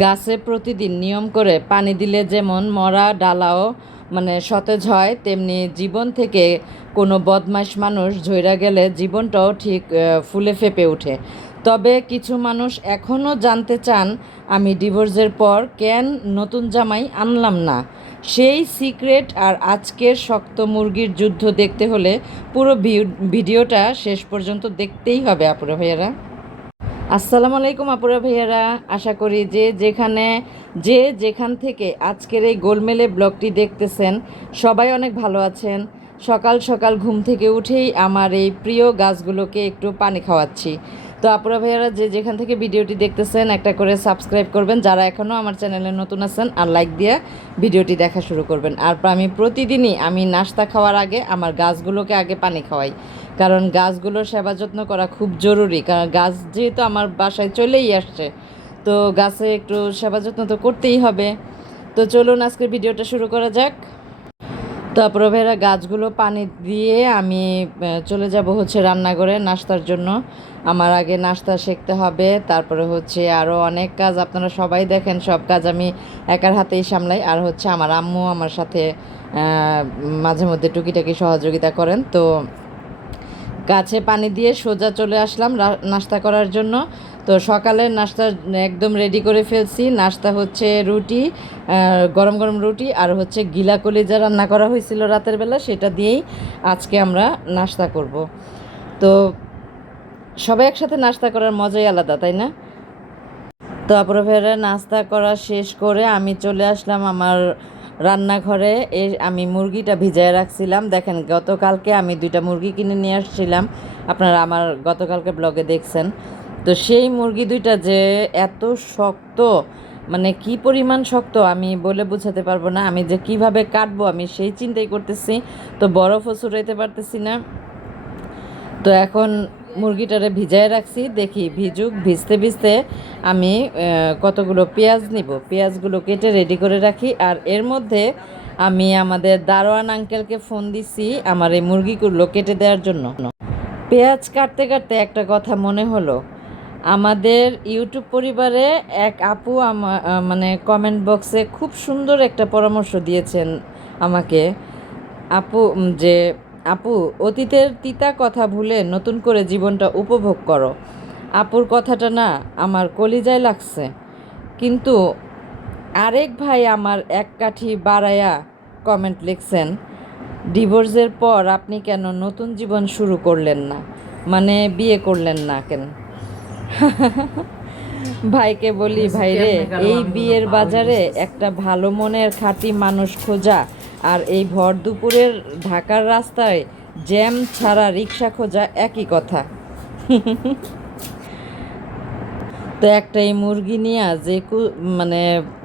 গাছে প্রতিদিন নিয়ম করে পানি দিলে যেমন মরা ডালাও সতেজ হয়, তেমনি জীবন থেকে কোনো বদমাইশ মানুষ ঝইরা গেলে জীবনটাও ঠিক ফুলে ফেঁপে ওঠে। তবে কিছু মানুষ এখনও জানতে চান, আমি ডিভোর্সের পর কেন নতুন জামাই আনলাম না। সেই সিক্রেট আর আজকের শক্ত মুরগির যুদ্ধ দেখতে হলে পুরো ভিডিওটা শেষ পর্যন্ত দেখতেই হবে আপুরা ভাইয়ারা। আসসালামু আলাইকুম আপুরা ভাইয়ারা, আশা করি যেখান থেকে আজকের এই গোলমেলে ব্লগটি দেখতেছেন সবাই অনেক ভালো আছেন। সকাল সকাল ঘুম থেকে উঠেই আমার এই প্রিয় গাছগুলোকে একটু পানি খাওয়াচ্ছি। তো আপুরা ভাইয়ারা যেখান থেকে ভিডিওটি দেখতেছেন একটা করে সাবস্ক্রাইব করবেন, যারা এখনও আমার চ্যানেলে নতুন আছেন, আর লাইক দিয়ে ভিডিওটি দেখা শুরু করবেন। আর আমি প্রতিদিনই নাস্তা খাওয়ার আগে আমার গাছগুলোকে আগে পানি খাওয়াই, কারণ গাছগুলোর সেবা যত্ন করা খুব জরুরি। কারণ গাছ যেহেতু আমার বাসায় চলেই আসছে, তো গাছে একটু সেবা যত্ন তো করতেই হবে। তো চলুন আজকের ভিডিওটা শুরু করা যাক। তারপরে ভাইরা গাছগুলো পানি দিয়ে আমি চলে যাব রান্নাঘরে নাস্তার জন্য। আমার আগে নাস্তা শিখতে হবে, তারপরে আরও অনেক কাজ। আপনারা সবাই দেখেন সব কাজ আমি একার হাতেই সামলাই। আর আমার আম্মু আমার সাথে মাঝে মধ্যে টুকিটাকি সহযোগিতা করেন। তো গাছে পানি দিয়ে সোজা চলে আসলাম নাস্তা করার জন্য। তো সকালের নাস্তা একদম রেডি করে ফেলছি। নাস্তা রুটি, গরম গরম রুটি, আর গিলা কলিজা রান্না করা হয়েছিল রাতের বেলা, সেটা দিয়েই আজকে আমরা নাস্তা করব। তো সবাই একসাথে নাস্তা করার মজাই আলাদা, তাই না? তো আপুরা ভাইয়েরা নাস্তা করা শেষ করে আমি চলে আসলাম আমার রান্নাঘরে। আমি মুরগিটা ভিজায় রাখছিলাম। দেখেন, গতকালকে আমি 2টা মুরগি কিনে নিয়ে আসছিলাম, আপনারা আমার গতকালকে ব্লগে দেখছেন। তো সেই মুরগি 2টা যে এত শক্ত, কি পরিমাণ শক্ত আমি বলে বোঝাতে পারবো না। আমি যে কিভাবে কাটবো আমি সেই চিন্তাই করতেছি, তো বরফও ছুটাইতে পারতেছি না। তো এখন মুরগিটারে ভিজায় রাখছি, দেখি ভিজতে ভিজতে আমি কতগুলো পেঁয়াজ নিব। পেঁয়াজগুলো কেটে রেডি করে রাখি। আর এর মধ্যে আমি আমাদের দারোয়ান আঙ্কেলকে ফোন দিছি আমার এই মুরগিগুলো কেটে দেওয়ার জন্য। পেঁয়াজ কাটতে কাটতে একটা কথা মনে হলো, আমাদের ইউটিউব পরিবারে এক আপু কমেন্ট বক্সে খুব সুন্দর একটা পরামর্শ দিয়েছেন আমাকে। আপু, অতীতের তিতা কথা ভুলে নতুন করে জীবনটা উপভোগ করো। আপুর কথাটা না আমার কলিজায় লাগছে। কিন্তু আরেক ভাই আমার এক কাঠি বাড়ায়া কমেন্ট লিখছেন, ডিভোর্সের পর আপনি কেন নতুন জীবন শুরু করলেন না, বিয়ে করলেন না কেন? ভাইকে বলি, ভাই রে, এই বিয়ের বাজারে একটা ভালো মনের খাঁটি মানুষ খোঁজা আর এই ভর দুপুরের ঢাকার রাস্তায় জ্যাম ছাড়া রিক্সা খোঁজা একই কথা। তো একটা এই মুরগি নিয়ে যে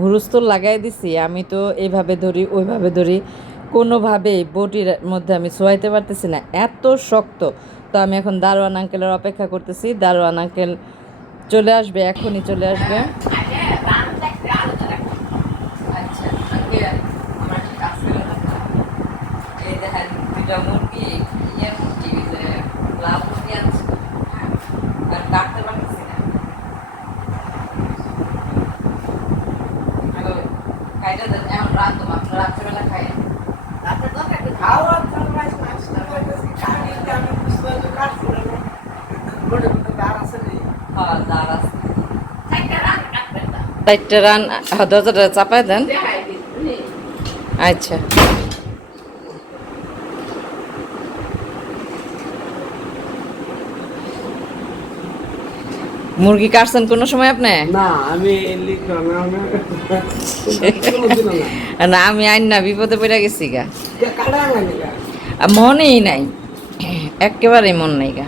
হুরুস্থল লাগাই দিছি, আমি তো এইভাবে ধরি ওইভাবে ধরি, কোনোভাবেই বটির মধ্যে আমি শোয়াইতে পারতেছি না, এত শক্ত। তো আমি এখন দারোয়ান আঙ্কেলের অপেক্ষা করতেছি। দারোয়ান আঙ্কেল চলে আসবে, এখনই চলে আসবে। রাত্রেবেলা খাই চারটে রান দরজাটা চাপায় দেন। আচ্ছা, মুরগি কাটছেন কোনো সময় আপনি? না, আমি আইন না বিপদে পড়ে গেছি গা, মনেই নাই, একেবারেই মন নাই গা।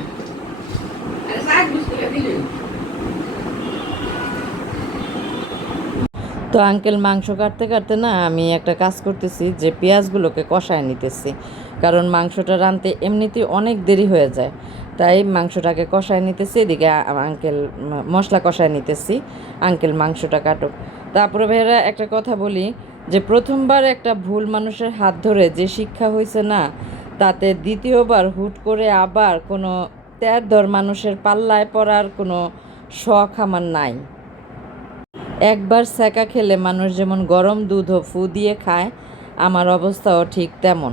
তো আঙ্কেল মাংস কাটতে কাটতে না আমি একটা কাজ করতেছি, যে পেঁয়াজগুলোকে কষায় নিতেছি, কারণ মাংসটা রাঁধতে এমনিতেই অনেক দেরি হয়ে যায়, তাই মাংসটাকে কষায় নিতেছি। এদিকে আঙ্কেল মশলা কষায় নিতেছি, আঙ্কেল মাংসটা কাটুক। তারপরে ভাইয়েরা একটা কথা বলি, যে প্রথমবার একটা ভুল মানুষের হাত ধরে যে শিক্ষা হয়েছে না, তাতে দ্বিতীয়বার হুট করে আবার কোনো তের ধর মানুষের পাল্লায় পড়ার কোনো শখ আমার নাই। একবার সেকা খেলে মানুষ যেমন গরম দুধও ফু দিয়ে খায়, আমার অবস্থাও ঠিক তেমন।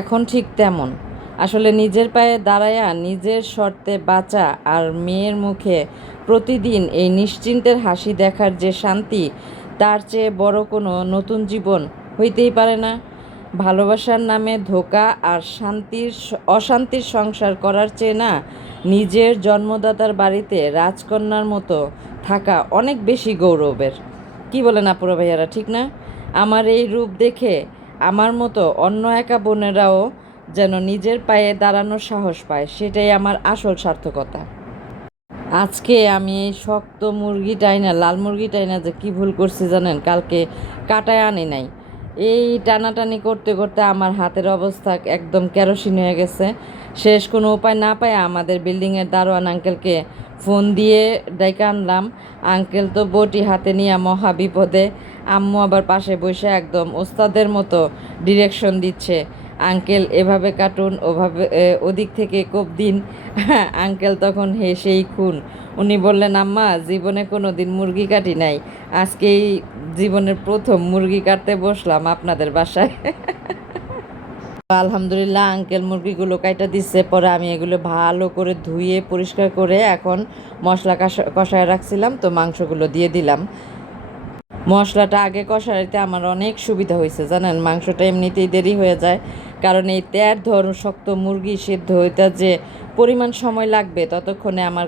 এখন ঠিক তেমন। আসলে নিজের পায়ে দাঁড়ায়া নিজের শর্তে বাঁচা আর মেয়ের মুখে প্রতিদিন এই নিশ্চিন্তের হাসি দেখার যে শান্তি, তার চেয়ে বড় কোনো নতুন জীবন হইতেই পারে না। ভালোবাসার নামে ধোঁকা আর অশান্তির সংসার করার চেয়ে না নিজের জন্মদাতার বাড়িতে রাজকন্যার মতো থাকা অনেক বেশি গৌরবের। কি বলেন আপুরা ভাইয়ারা, ঠিক না? আমার এই রূপ দেখে আমার মতো অন্য একা বোনেরাও যেন নিজের পায়ে দাঁড়ানোর সাহস পায়, সেটাই আমার আসল সার্থকতা। আজকে আমি এই শক্ত মুরগিটাই না, লাল মুরগিটাই না, যে কি ভুল করছি জানেন, কালকে কাটায় আনি নাই। এই টানাটানি করতে করতে আমার হাতের অবস্থা একদম কেরোসিন হয়ে গেছে। শেষ কোনো উপায় না পায় আমাদের বিল্ডিংয়ের দারোয়ান আঙ্কেলকে ফোন দিয়ে ডেকে আনলাম। আঙ্কেল তো বটি হাতে নিয়ে মহা বিপদে। আম্মু আবার পাশে বসে একদম ওস্তাদের মতো ডিরেকশন দিচ্ছে, আঙ্কেল এভাবে কাটুন, ওভাবে ওদিক থেকে কোপ দিন। আঙ্কেল তখন হেসেই খুন। উনি বললেন, আম্মা জীবনে কোনো দিন মুরগি কাটি নাই, আজকেই জীবনের প্রথম মুরগি কাটতে বসলাম আপনাদের বাসায়। আলহামদুলিল্লাহ আঙ্কেল মুরগিগুলো কাইটা দিচ্ছে। পরে আমি এগুলো ভালো করে ধুয়ে পরিষ্কার করে এখন মশলা কষায় রাখছিলাম, তো মাংসগুলো দিয়ে দিলাম। মশলাটা আগে কষাইতে আমার অনেক সুবিধা হয়েছে জানেন, মাংসটা এমনিতেই দেরি হয়ে যায়, কারণ এই ধর শক্ত মুরগি সিদ্ধ হইতে যে পরিমাণ সময় লাগবে, ততক্ষণে আমার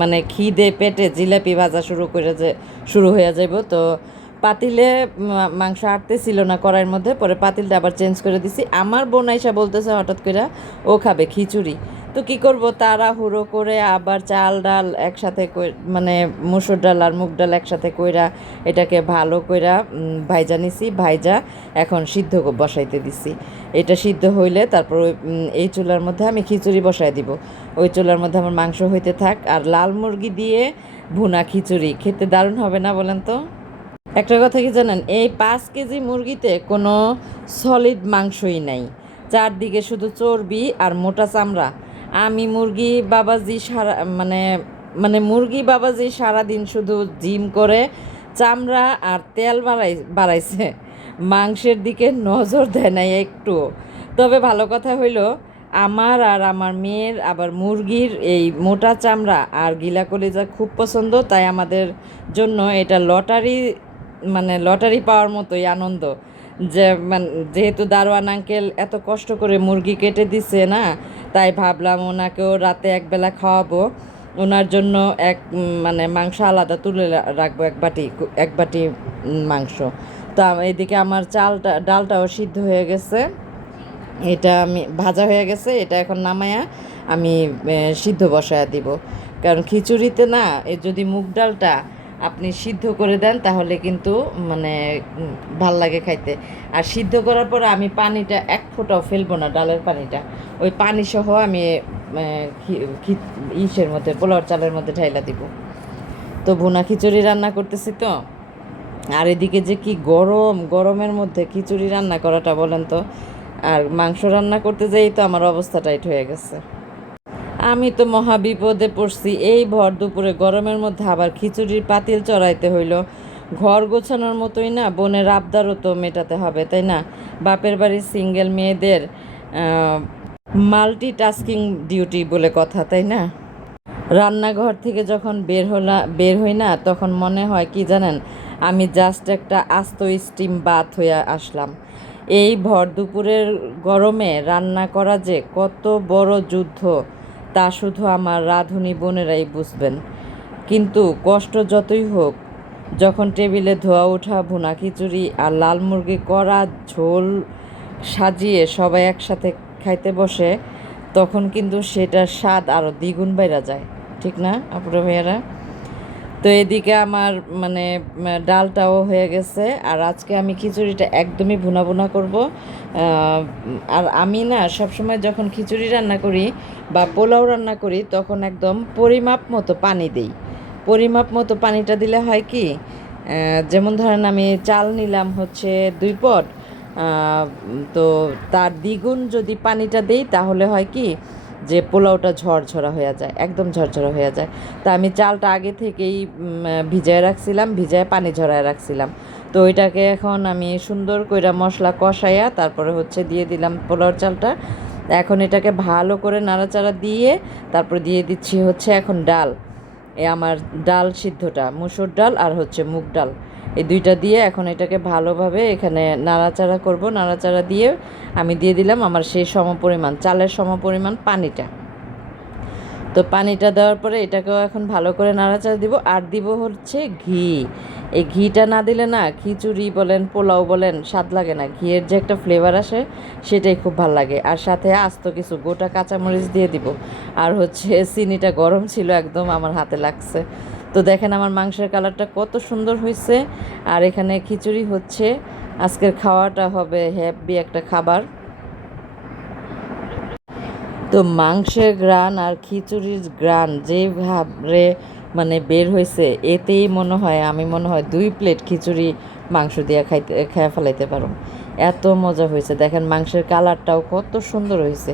মানে খিদে পেটে জিলাপি ভাজা শুরু হয়ে যাব। তো পাতিলে মাংস আটতেছিল না কড়াইয়ের মধ্যে, পরে পাতিলটা আবার চেঞ্জ করে দিছি। আমার বোন আইসা বলতেছে হঠাৎ করে ও খাবে খিচুড়ি। তো কি করব, তাড়াহুড়ো করে আবার চাল ডাল একসাথে মানে মুসুর ডাল আর মুগ ডাল একসাথে কইরা এটাকে ভালো কইরা ভাইজা নিছি। ভাইজা এখন সিদ্ধ বসাইতে দিছি। এটা সিদ্ধ হইলে তারপর এই চুলার মধ্যে আমি খিচুড়ি বসাই দিব। ওই চুলার মধ্যে আমার মাংস হইতে থাক। আর লাল মুরগি দিয়ে ভুনা খিচুড়ি খেতে দারুণ হবে না বলেন তো? একটা কথা কি জানেন, এই 5 কেজি মুরগিতে কোনো সলিড মাংসই নাই, চারদিকে শুধু চর্বি আর মোটা চামড়া। আমি মুরগি বাবাজি মানে মানে মুরগি বাবাজি সারাদিন শুধু জিম করে চামড়া আর তেল বাড়াইছে, মাংসের দিকে নজর দেয় নাই একটু। তবে ভালো কথা হইল, আমার আর আমার মেয়ের আবার মুরগির এই মোটা চামড়া আর গিলা কলিজা খুব পছন্দ, তাই আমাদের জন্য এটা লটারি পাওয়ার মতোই আনন্দ। যে যেহেতু দারোয়ান আঙ্কেল এত কষ্ট করে মুরগি কেটে দিছে না, তাই ভাবলাম ওনাকেও রাতে একবেলা খাওয়াবো। ওনার জন্য মাংস আলাদা তুলে রাখবো, এক বাটি মাংস। তো এদিকে আমার ডালটাও সিদ্ধ হয়ে গেছে, এটা আমি ভাজা হয়ে গেছে, এটা এখন নামায়া আমি সিদ্ধ বসায়া দিব। কারণ খিচুড়িতে না যদি মুগ ডালটা আপনি সিদ্ধ করে দেন তাহলে কিন্তু ভাল লাগে খাইতে। আর সিদ্ধ করার পর আমি পানিটা এক ফোঁটাও ফেলবো না, ডালের পানিটা ওই পানি সহ আমি ইসের মধ্যে পোলাওর চালের মধ্যে ঢাইলা দিব। তো ভুনা খিচুড়ি রান্না করতেছি তো, আর এদিকে যে কি গরমের মধ্যে খিচুড়ি রান্না করাটা বলেন তো, আর মাংস রান্না করতে যেই তো আমার অবস্থা টাইট হয়ে গেছে। আমি তো মহা বিপদে পড়ছি, এই ভর দুপুরে গরমের মধ্যে আবার খিচুড়ির পাতিল চড়াইতে হইল। ঘর গোছানোর মতোই না বোনের আবদারও তো মেটাতে হবে, তাই না? বাপের বাড়ির সিঙ্গেল মেয়েদের মাল্টিটাস্কিং ডিউটি বলে কথা, তাই না? রান্নাঘর থেকে যখন বের হই না, তখন মনে হয় কি জানেন, আমি জাস্ট একটা আস্ত স্টিম বাথ হয়ে আসলাম। এই ভর দুপুরের গরমে রান্না করা যে কত বড় যুদ্ধ, তা শুধু আমার রাঁধুনি বোনেরাই বুঝবেন। কিন্তু কষ্ট যতই হোক, যখন টেবিলে ধোয়া ওঠা ভুনা খিচুড়ি আর লাল মুরগি করা ঝোল সাজিয়ে সবাই একসাথে খাইতে বসে, তখন কিন্তু সেটার স্বাদ আরও দ্বিগুণ বাইরা যায়, ঠিক না আপুরা ভাইয়ারা? তো এদিকে আমার ডালটাও হয়ে গেছে, আর আজকে আমি খিচুড়িটা একদমই ভুনা ভুনা করব। আর আমি না সবসময় যখন খিচুড়ি রান্না করি বা পোলাও রান্না করি, তখন একদম পরিমাপ মতো পানি দিই। পরিমাপ মতো পানিটা দিলে হয় কি, যেমন ধরেন আমি চাল নিলাম হচ্ছে 2 পট, তো তার দ্বিগুণ যদি পানিটা দিই তাহলে হয় কি, যে পোলাওটা ঝরঝরা হয়ে যায়, একদম ঝরঝরা হয়ে যায়। তা আমি চালটা আগে থেকেই ভিজায় রাখছিলাম, ভিজায় পানি ঝরায় রাখছিলাম। তো ওইটাকে এখন আমি সুন্দর করে মশলা কষাইয়া তারপরে হচ্ছে দিয়ে দিলাম পোলাওর চালটা। এখন এটাকে ভালো করে নাড়াচাড়া দিয়ে তারপরে দিয়ে দিচ্ছি হচ্ছে এখন ডাল। আমার ডাল সিদ্ধটা, মুসুর ডাল আর হচ্ছে মুগ ডাল, এই দুইটা দিয়ে এখন এটাকে ভালোভাবে এখানে নাড়াচাড়া করব। নাড়াচাড়া দিয়ে আমি দিয়ে দিলাম আমার সেই সমপরিমাণ চালের সমপরিমাণ পানিটা। তো পানিটা দেওয়ার পরে এটাকেও এখন ভালো করে নাড়াচাড়া দিব। আর দিব হচ্ছে ঘি। এই ঘিটা না দিলে না খিচুড়ি বলেন পোলাও বলেন স্বাদ লাগে না। ঘিয়ের যে একটা ফ্লেভার আসে সেটাই খুব ভালো লাগে। আর সাথে আস্ত কিছু গোটা কাঁচামরিচ দিয়ে দিব। আর হচ্ছে চিনিটা গরম ছিল, একদম আমার হাতে লাগছে। তো দেখেন আমার মাংসের কালারটা কত সুন্দর হয়েছে। আর এখানে খিচুড়ি হচ্ছে, আজকের খাওয়াটা হবে হ্যাপি একটা খাবার। তো মাংসের গ্রান আর খিচুড়ির গ্রান যেভাবে মানে বের হয়েছে, এতেই আমি মনে হয় 2 প্লেট খিচুড়ি মাংস দিয়ে খেয়ে ফেলাইতে পারো, এত মজা হয়েছে। দেখেন মাংসের কালারটাও কত সুন্দর হয়েছে,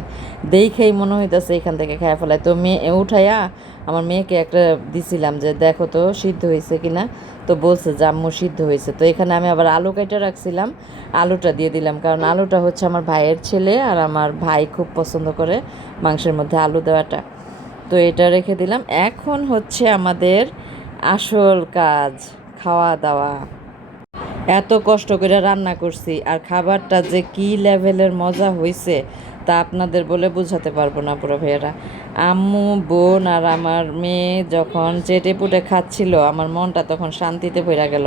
দেখেই মনে হইতেছে এখান থেকে খেয়ে ফেলায়। তো মেয়ে উঠাইয়া আমার মেয়েকে একটা দিছিলাম যে দেখো তো সিদ্ধ হয়েছে কিনা। তো বলছে যে আম্মু সিদ্ধ হয়েছে। তো এখানে আমি আবার আলু কেটে রাখছিলাম, আলুটা দিয়ে দিলাম, কারণ আলুটা হচ্ছে আমার ভাইয়ের ছেলে আর আমার ভাই খুব পছন্দ করে মাংসের মধ্যে আলু দেওয়াটা। তো এটা রেখে দিলাম। এখন হচ্ছে আমাদের আসল কাজ, খাওয়া দাওয়া। এত কষ্ট করে রান্না করছি আর খাবারটা যে কী লেভেলের মজা হয়েছে তা আপনাদের বলে বোঝাতে পারবো না পুরো ভাইয়েরা। আম্মু, বোন আর আমার মেয়ে যখন চেটে পুটে খাচ্ছিল আমার মনটা তখন শান্তিতে ভরে গেল।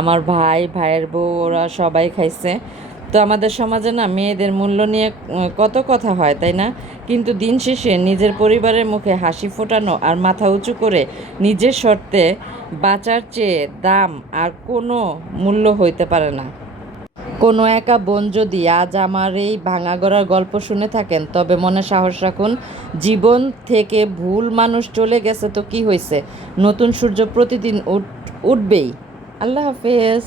আমার ভাই, ভাইয়ের বউ, ওরা সবাই খাইছে। তো আমাদের সমাজে না মেয়েদের মূল্য নিয়ে কত কথা হয়, তাই না? কিন্তু দিন শেষে নিজের পরিবারের মুখে হাসি ফোটানো আর মাথা উঁচু করে নিজের শর্তে বাঁচার চেয়ে দাম আর কোনো মূল্য হইতে পারে না। কোনো একা বোন যদি আজ আমার এই ভাঙাগড়ার গল্প শুনে থাকেন তবে মনে সাহস রাখুন, জীবন থেকে ভুল মানুষ চলে গেছে তো কি হয়েছে, নতুন সূর্য প্রতিদিন উঠবেই। আল্লাহ হাফেজ।